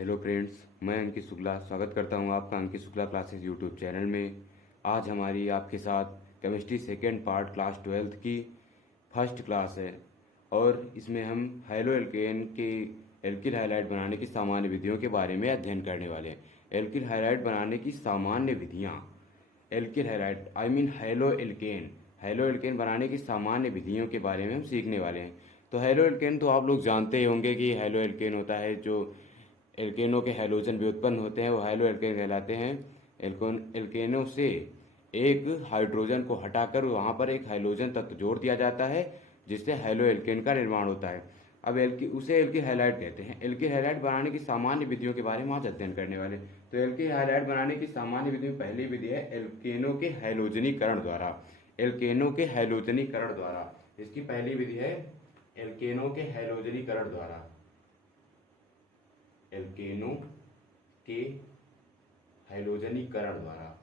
Hello friends, मैं अंकित शुक्ला स्वागत करता हूं आपका अंकित शुक्ला क्लासेस यूट्यूब चैनल में। आज हमारी आपके साथ chemistry second part class 12th की फर्स्ट क्लास है और इसमें हम हैलो एल्केन के एल्किल हाइलाइड बनाने की सामान्य विधियों के बारे में अध्ययन करने वाले हैं। एल्किल हाइलाइड बनाने की सामान्य विधियाँ, alkyl halide I mean haloalkane बनाने की सामान्य विधियों के बारे में हम सीखने वाले हैं। तो हैलो एल्केन तो आप लोग जानते ही होंगे कि हैलो एल्केन होता है जो एल्केनों के हैलोजन भी उत्पन्न होते हैं, वो हैलो एल्केन कहलाते हैं। एल्केनों से एक हाइड्रोजन को हटाकर वहाँ पर एक हाइड्रोजन तत्व जोड़ दिया जाता है जिससे हैलो एल्केन का निर्माण होता है। अब उसे एल्किल हैलाइड कहते हैं। एल्किल हैलाइड बनाने की सामान्य विधियों के बारे में आज अध्ययन करने वाले। तो एल्किल हैलाइड बनाने की सामान्य विधि में पहली विधि है एल्केनों के हैलोजनीकरण द्वारा। एल्केनों के हैलोजनीकरण द्वारा, इसकी पहली विधि है एल्केनों के हैलोजनीकरण द्वारा। एल्केनों के हैलोजनीकरण द्वारा,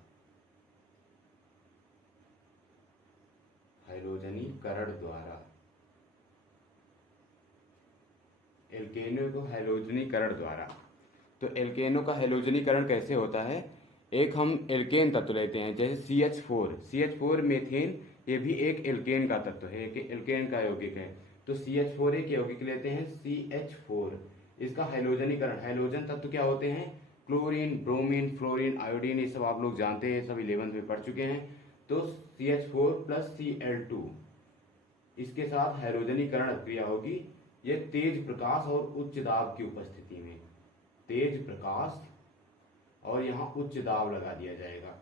हैलोजनीकरण द्वारा, एल्केनों को हैलोजनीकरण द्वारा। तो एल्केनों का हैलोजनीकरण कैसे होता है? एक हम एल्केन तत्व लेते हैं जैसे CH4 मीथेन, ये भी एक एल्केन का तत्व है, एक एल्केन का यौगिक है। तो CH4 एक यौगिक लेते हैं CH4, इसका हैलोजनीकरण, हैलोजन तत्व क्या होते हैं? क्लोरीन, ब्रोमीन, फ्लोरीन, आयोडीन, ये सब आप लोग जानते हैं, सब 11th में पढ़ चुके हैं। तो CH4 प्लस Cl2, इसके साथ हैलोजनीकरण क्रिया होगी। ये तेज प्रकाश और उच्च दाब की उपस्थिति में, तेज प्रकाश और यहाँ उच्च दाब लगा दिया जाएगा,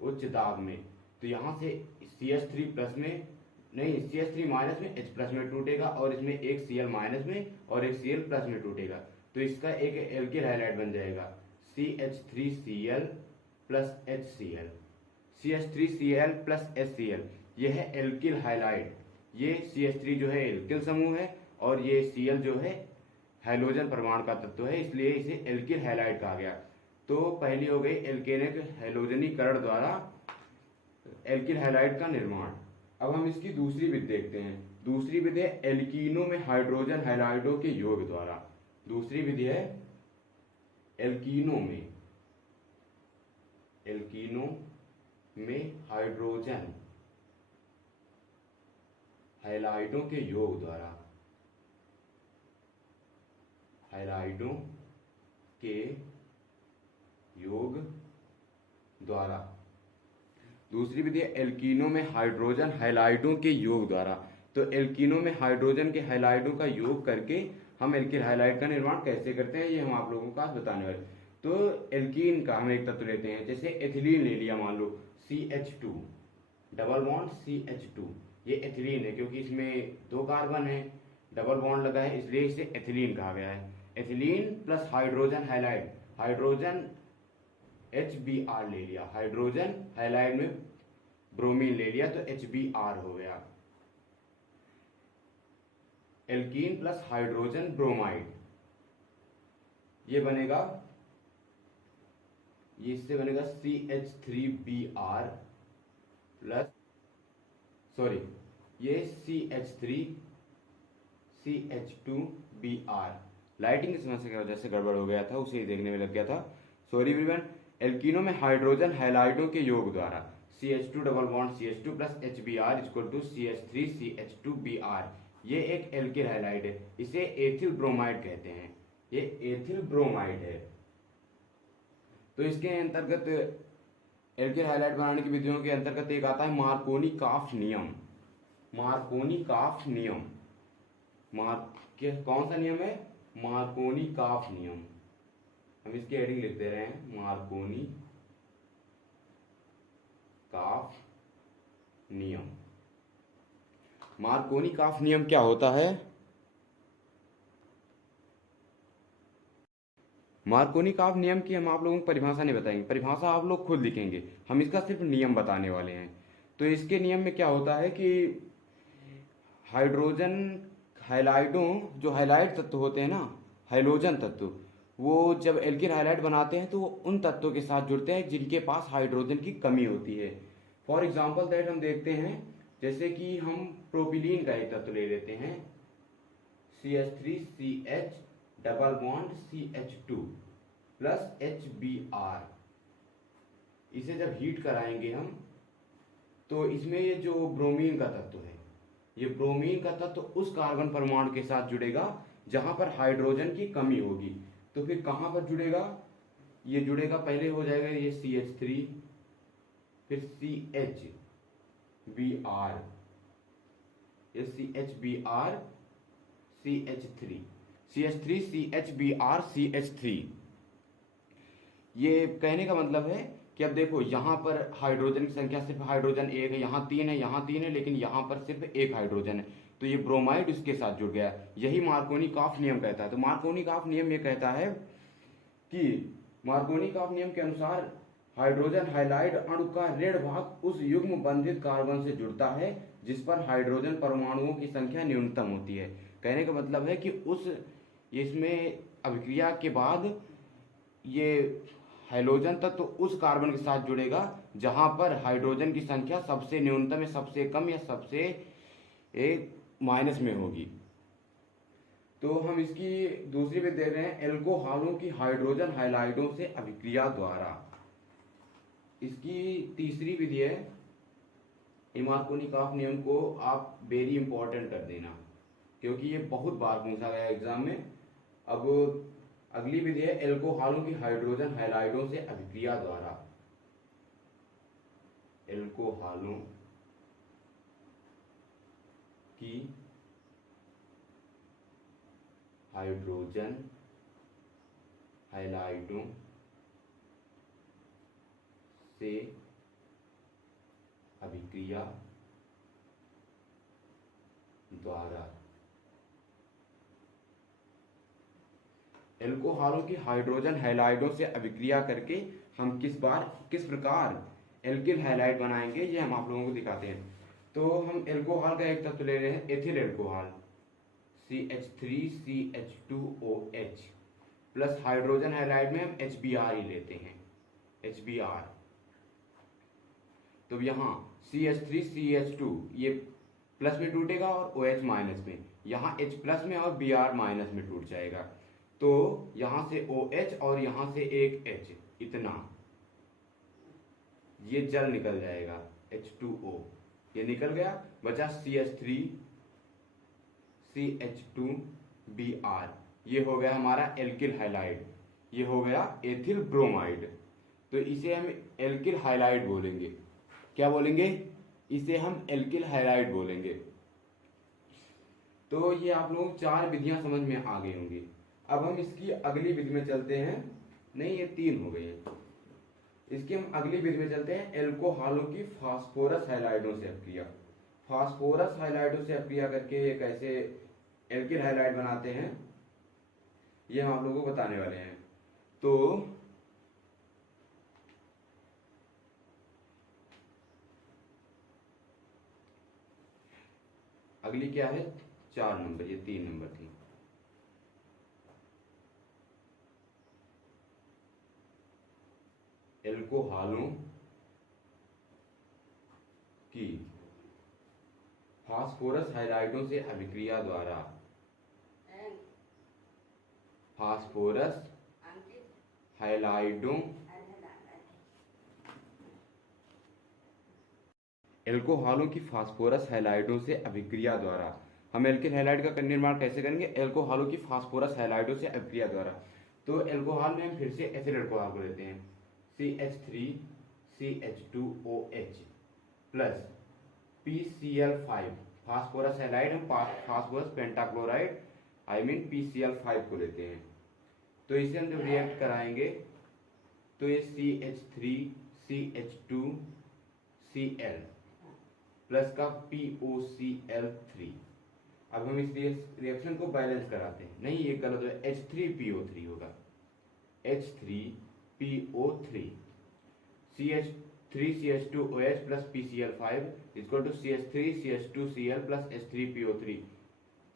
उच्च दाब में। तो यहाँ से CH3 प्लस में नहीं, CH3 माइनस में H प्लस में टूटेगा और इसमें एक Cl माइनस में और एक Cl प्लस में टूटेगा। तो इसका एक एल्किल हाइलाइड बन जाएगा CH3Cl plus HCl, CH3Cl plus HCl, यह है एल्किल हाइलाइड। ये CH3 जो है एल्किल समूह है और ये Cl जो है हाइड्रोजन परमाणु का तत्व है, इसलिए इसे एल्किल हाइलाइड कहा गया। तो पहली हो गई एल्केनिक हैलोजनीकरण द्वारा एल्किल हाइलाइड का निर्माण। अब हम इसकी दूसरी विधि देखते हैं। दूसरी विधि है एल्कीनों में हाइड्रोजन हाइलाइडों के योग द्वारा। दूसरी विधि है एल्कीनों में हाइड्रोजन हाइलाइडों के योग द्वारा, हाइलाइडों के योग द्वारा। दूसरी विधि है एल्कीनों में हाइड्रोजन हाइलाइडों के योग द्वारा। तो एल्कीनों में हाइड्रोजन के हाइलाइडों का योग करके हम एल्किल हाइलाइड का निर्माण कैसे करते हैं, ये हम आप लोगों को आज बताने वाले। तो एल्कीन का हम एक तत्व लेते हैं, जैसे एथिलीन ले लिया, मान लो CH2 डबल बॉन्ड CH2, ये एथिलीन है क्योंकि इसमें 2 कार्बन है, डबल बॉन्ड लगा है, इसलिए इसे एथिलीन कहा गया है। Ethylene plus hydrogen halide, hydrogen HBr ले लिया, हाइड्रोजन हाइलाइड में ब्रोमीन ले लिया तो HBr हो गया। एल्कीन प्लस हाइड्रोजन ब्रोमाइड, ये बनेगा, ये इससे बनेगा CH3Br प्लस, सॉरी, ये CH2Br। लाइटिंग की समस्या की वजह से गड़बड़ हो गया था, उसे देखने में लग गया था, सॉरी एवरीवन। एल्कीनों में हाइड्रोजन हाइलाइडों के योग द्वारा CH2 double bond CH2 plus HBr equal to CH3CH2Br, ये एक एल्किल हाइलाइड है, इसे एथिल ब्रोमाइड कहते हैं, ये एथिल ब्रोमाइड है। तो इसके अंतर्गत एल्किल हाइलाइड बनाने की विधियों के अंतर्गत एक आता है मार्कोनी-काफ नियम। मार्कोनी-काफ नियम, कौन सा नियम है? मार्कोनी-काफ नियम। हम इसकी हेडिंग लिख दे रहे हैं, मार्कोनी-काफ नियम। मार्कोनी-काफ नियम क्या होता है? मार्कोनी-काफ नियम की हम आप लोगों को परिभाषा नहीं बताएंगे, परिभाषा आप लोग खुद लिखेंगे, हम इसका सिर्फ नियम बताने वाले हैं। तो इसके नियम में क्या होता है कि हाइड्रोजन हाइलाइडों, जो हाइलाइड तत्व होते हैं ना, हाइड्रोजन तत्व, वो जब एल्किल हाइलाइड बनाते हैं तो वो उन तत्वों के साथ जुड़ते हैं जिनके पास हाइड्रोजन की कमी होती है। फॉर एग्जाम्पल दैट हम देखते हैं, जैसे कि हम प्रोपिलीन का एक तत्व ले लेते हैं CH3CH double bond CH2 plus HBr। इसे जब हीट कराएंगे हम तो इसमें ये जो ब्रोमीन का तत्व है, ये ब्रोमीन का तत्व उस कार्बन परमाणु के साथ जुड़ेगा जहां पर हाइड्रोजन की कमी होगी। तो फिर कहां पर जुड़ेगा, ये जुड़ेगा, पहले हो जाएगा ये CH3, फिर CHBr, ये CHBr CH3, CH3 CHBr CH3। ये कहने का मतलब है कि अब देखो यहाँ पर हाइड्रोजन की संख्या सिर्फ हाइड्रोजन एक है, यहाँ तीन है, यहाँ तीन है, लेकिन यहाँ पर सिर्फ एक हाइड्रोजन है, तो ये ब्रोमाइड इसके साथ जुड़ गया। यही मार्कोनी-काफ नियम कहता है। तो मार्कोनी-काफ नियम ये कहता है कि मार्कोनी-काफ नियम के अनुसार हाइड्रोजन हाइलाइड अणु का ऋण भाग उस युग्म बंधित कार्बन से जुड़ता है जिस पर हाइड्रोजन परमाणुओं की संख्या न्यूनतम होती है। कहने का मतलब है कि उस इसमें अभिक्रिया के बाद ये हाइड्रोजन तत्व उस कार्बन के साथ जुड़ेगा जहां पर हाइड्रोजन की संख्या सबसे न्यूनतम या सबसे कम या सबसे एक माइनस में होगी। तो हम इसकी दूसरी विधि दे रहे हैं, एल्कोहलों की हाइड्रोजन हाइलाइडों से अभिक्रिया द्वारा। इसकी तीसरी विधि है, मार्कोनी-काफ नियम को आप वेरी इंपॉर्टेंट कर देना क्योंकि ये बहुत बार पूछा गया एग्जाम में। अब अगली विधि है एल्कोहलों की हाइड्रोजन हाइलाइडों से अभिक्रिया द्वारा। एल्कोहलों की हाइड्रोजन हाइलाइडों से अभिक्रिया द्वारा। एल्कोहलों की हाइड्रोजन हाइलाइडों से अभिक्रिया करके हम किस प्रकार एल्किल हाइलाइड बनाएंगे ये हम आप लोगों को दिखाते हैं। तो हम एल्कोहल का एक तत्व ले रहे हैं, ethyl alcohol CH3CH2OH plus hydrogen halide में हम HBr ही लेते हैं, HBr। तो यहाँ CH3CH2 ये प्लस में टूटेगा और OH माइनस में, यहाँ H प्लस में और Br माइनस में टूट जाएगा। तो यहाँ से OH और यहाँ से एक H, इतना ये जल निकल जाएगा, H2O ये निकल गया, बचा CH3 CH2Br। ये हो गया हमारा एल्किल हाइलाइड, ये हो गया एथिल ब्रोमाइड। तो इसे हम एल्किल हाइलाइड बोलेंगे। क्या बोलेंगे? इसे हम एल्किल हाइलाइड बोलेंगे। तो ये आप लोग चार विधियां समझ में आ गई होंगी। अब हम इसकी अगली विधि में चलते हैं। नहीं, ये तीन हो गई है। इसकी हम अगली विधि में चलते हैं, एल्कोहलों की फास्फोरस हाइलाइडों से अभिक्रिया। फास्फोरस हाइलाइडों से अभिक्रिया करके ये कैसे एल्किल हाइलाइड बनाते हैं ये हम आप लोगों को बताने वाले हैं। तो अगली क्या है? 4 नंबर, ये 3 नंबर थी। एल्कोहलों की फास्फोरस हाइलाइडों से अभिक्रिया द्वारा। फास्फोरस हाइलाइडों एल्कोहलों की फास्फोरस हाइलाइडों से अभिक्रिया द्वारा हम एल्किल हाइलाइड का निर्माण कैसे करेंगे? एल्कोहलों की फास्फोरस हाइलाइडों से अभिक्रिया द्वारा। तो एल्कोहल में हम फिर से एथिल एल्कोहल को लेते हैं, CH3CH2OH plus PCl5। Phosphorus halide हम फास्फोरस पेंटाक्लोराइड PCl5 को लेते हैं। तो इसे हम जब रिएक्ट कराएंगे तो ये CH3CH2Cl प्लस का POCl3। अब हम इस रिएक्शन को बैलेंस कराते हैं। नहीं, ये गलत है, H3PO3 होगा, H3PO3। CH3CH2OH plus PCl5 equal to CH3CH2Cl plus H3PO3।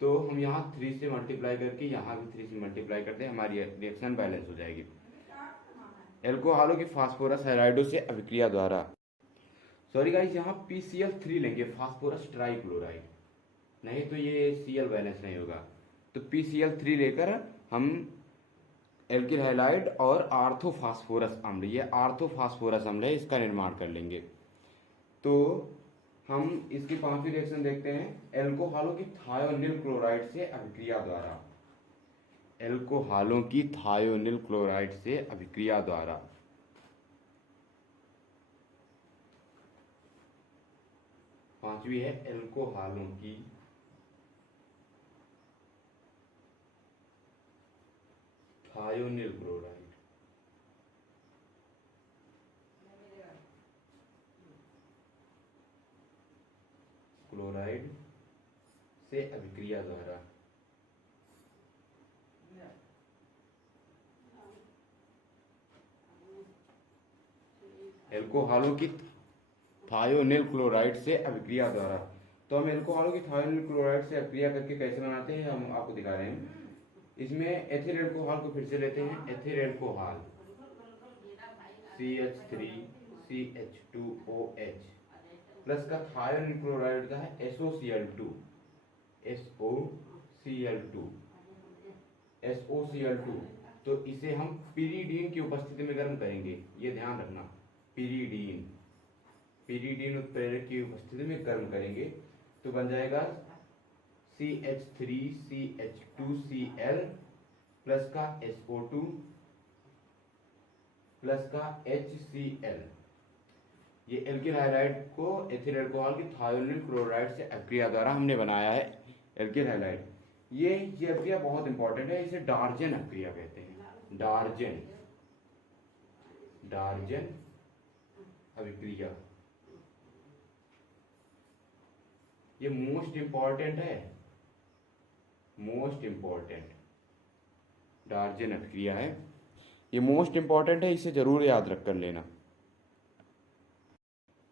तो हम यहाँ 3 से मल्टीप्लाई करके यहाँ भी 3 से मल्टीप्लाई करते हैं, हमारी रिएक्शन बैलेंस हो जाएगी। एल्कोहलों की फास्फोरस हाइलाइडों से अभिक्रिया द्वारा। सॉरी गाइस, यहाँ PCl3 लेंगे, फास्फोरस ट्राइक्लोराइड, नहीं तो ये Cl बैलेंस नहीं होगा। तो PCl3 लेकर हम एल्किल हैलाइड और आर्थोफास्फोरस अम्ल, ये आर्थोफास्फोरस अम्ल है, इसका निर्माण कर लेंगे। तो हम इसकी पांचवी रिएक्शन देखते हैं, एल्कोहलों की थायोनिल क्लोराइड से अभिक्रिया द्वारा। एल्कोहलों की थायोनिल क्लोराइड से अभिक्रिया द्वारा। पांचवी है एल्कोहलों की थायोनिल क्लोराइड से अभिक्रिया द्वारा। एल्कोहलों की थायोनिल क्लोराइड से अभिक्रिया द्वारा। तो हम एल्कोहलों की थायोनिल क्लोराइड से अभिक्रिया करके कैसे बनाते हैं हम आपको दिखा रहे हैं। इसमें एथिल एल्कोहल को फिर से लेते हैं, एथिल एल्कोहल CH3CH2OH प्लस का थायोनिल क्लोराइड का है SOCl2 तो इसे हम पिरीडीन की उपस्थिति में गर्म करेंगे, ये ध्यान रखना, पिरीडीन उत्प्रेरक की उपस्थिति में गर्म करेंगे तो बन जाएगा CH3CH2Cl प्लस का SO2 प्लस का HCl। ये एल्किल हैलाइड को एथिल अल्कोहल की थायोनिल क्लोराइड से अभिक्रिया द्वारा हमने बनाया है एल्किल हैलाइड। ये अभिक्रिया बहुत इंपॉर्टेंट है, इसे डार्जन अभिक्रिया कहते हैं, डार्जन अभिक्रिया। ये मोस्ट इंपॉर्टेंट है, डार्जन अभिक्रिया है, ये मोस्ट इंपॉर्टेंट है, इसे जरूर याद रख कर लेना।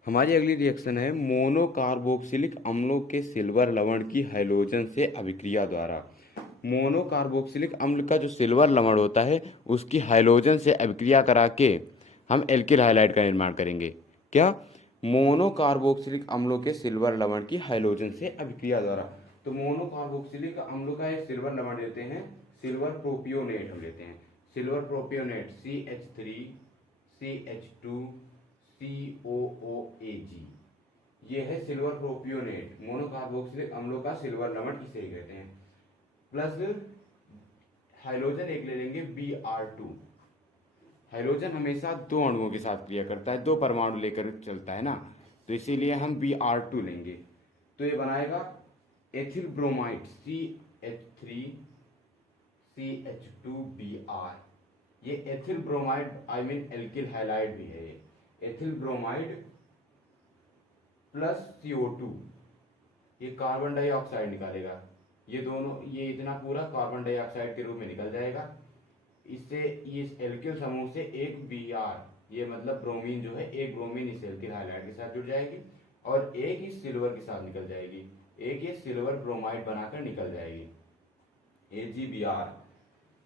हमारी अगली रिएक्शन है मोनोकार्बोक्सिलिक अम्लों के सिल्वर लवण की हैलोजन से अभिक्रिया द्वारा। मोनोकार्बोक्सिलिक अम्ल का जो सिल्वर लवण होता है उसकी हैलोजन से अभिक्रिया करा के हम एल्किल हैलाइड का निर्माण करेंगे। क्या? मोनोकार्बोक्सिलिक अम्लों के सिल्वर लवण की हैलोजन से अभिक्रिया द्वारा। तो मोनोकार्बोक्सिलिक अम्लों का एक सिल्वर लवण लेते हैं, सिल्वर प्रोपियोनेट हम लेते हैं, सिल्वर प्रोपियोनेट CH3CH2COOAG, ये है सिल्वर प्रोपियोनेट, मोनोकार्बोक्सिलिक अम्लों का सिल्वर लवण, इसे ही कहते हैं। प्लस हाइड्रोजन एक ले लेंगे Br2। हाइड्रोजन हमेशा दो अणुओं के साथ क्रिया करता है, दो परमाणु लेकर चलता है ना, तो इसीलिए हम Br2 लेंगे। तो ये बनाएगा एथिल ब्रोमाइड CH3CH2Br। ये एथिल ब्रोमाइड एल्किल हैलाइड भी है, ये एथिल ब्रोमाइड प्लस CO2, ये कार्बन डाइऑक्साइड निकालेगा, ये दोनों, ये इतना पूरा कार्बन डाइऑक्साइड के रूप में निकल जाएगा। इससे इस एल्किल समूह से एक Br, ये मतलब ब्रोमीन जो है, एक ब्रोमीन इस एल्किल हाइलाइड के साथ जुड़ जाएगी और एक इस सिल्वर के साथ निकल जाएगी, एक ये सिल्वर ब्रोमाइड बनाकर निकल जाएगी AgBr।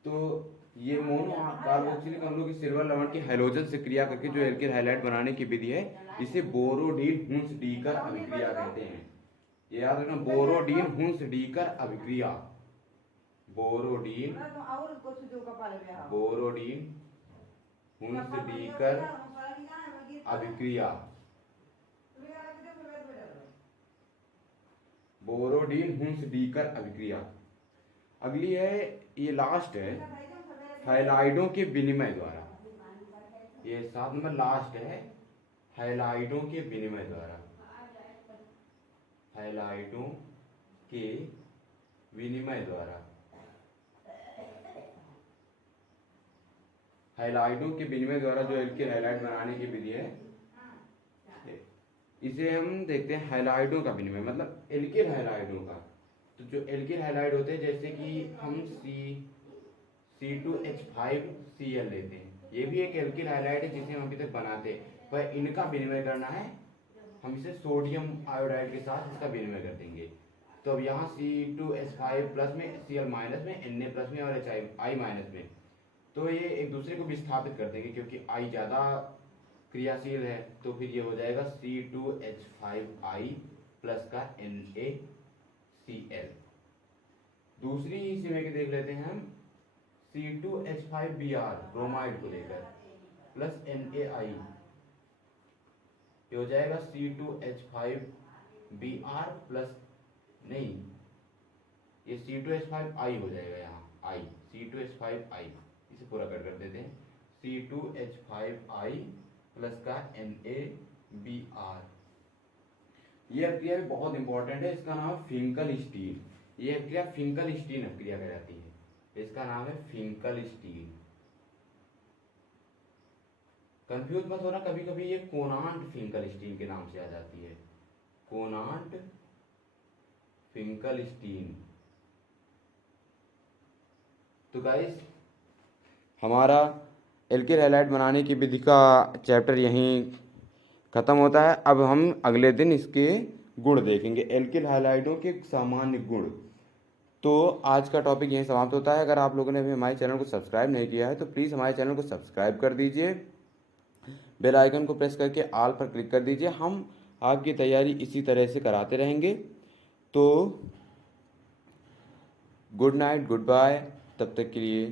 तो ये मोनोकार्बोक्सिलिक अम्लों की सिल्वर लवण की हैलोजन से क्रिया करके जो एल्किल हैलाइड बनाने की विधि है, इसे बोरोडीन-हुंस-डीकर अभिक्रिया कहते हैं। ये याद रखना, बोरोडीन-हुंस-डीकर अभिक्रिया, बोरोडीन-हुंस-डीकर अभिक्रिया, बोरोडीन-हुंस-डीकर अभिक्रिया। अगली है, ये लास्ट है, हैलाइडों के विनिमय द्वारा। ये 7 नंबर लास्ट है, हैलाइडों के विनिमय द्वारा, हैलाइडों के विनिमय द्वारा। हैलाइडों के विनिमय द्वारा जो एल्किल हैलाइड बनाने की विधि है, इसे हम देखते हैं। हैलाइडों का विनिमय मतलब एल्किल हैलाइडों का। तो जो एल्किल हैलाइड होते हैं, जैसे कि हम C2H5Cl लेते हैं, ये भी एक एल्किल हैलाइड है जिसे हम अभी तक बनाते हैं, पर इनका विनिमय करना है, हम इसे सोडियम आयोडाइड के साथ इसका विनिमय कर देंगे। तो अब यहाँ C2H5 प्लस में, Cl माइनस में, Na प्लस में और I माइनस में, तो ये एक दूसरे को विस्थापित कर देंगे क्योंकि I ज़्यादा क्रियाशील है, तो फिर ये हो जाएगा C2H5I प्लस का NaCl। दूसरी इसी में के देख लेते हैं हम, C2H5Br ब्रोमाइड को लेकर प्लस NaI, ये हो जाएगा C2H5Br प्लस, नहीं ये C2H5I हो जाएगा, यहाँ I C2H5I, इसे पूरा कर देते हैं, C2H5I प्लस का NaBr। ये अक्रिया भी बहुत इंपॉर्टेंट है, इसका नाम है फिंकल-स्टीन। ये अक्रिया फिंकल-स्टीन अक्रिया कहलाती है, इसका नाम है फिंकल-स्टीन। कंफ्यूज मत होना, कभी कभी ये कोनांट फिंकल-स्टीन के नाम से आ जाती है, कोनांट फिंकल-स्टीन। तो गाइस हमारा एल्किल हैलाइड बनाने की विधि का चैप्टर यहीं खत्म होता है। अब हम अगले दिन इसके गुण देखेंगे, एल्किल हैलाइडों के सामान्य गुण। तो आज का टॉपिक यहीं समाप्त होता है। अगर आप लोगों ने अभी हमारे चैनल को सब्सक्राइब नहीं किया है तो प्लीज़ हमारे चैनल को सब्सक्राइब कर दीजिए, बेल आइकन को प्रेस करके ऑल पर क्लिक कर दीजिए। हम आपकी तैयारी इसी तरह से कराते रहेंगे। तो गुड नाइट, गुड बाय, तब तक के लिए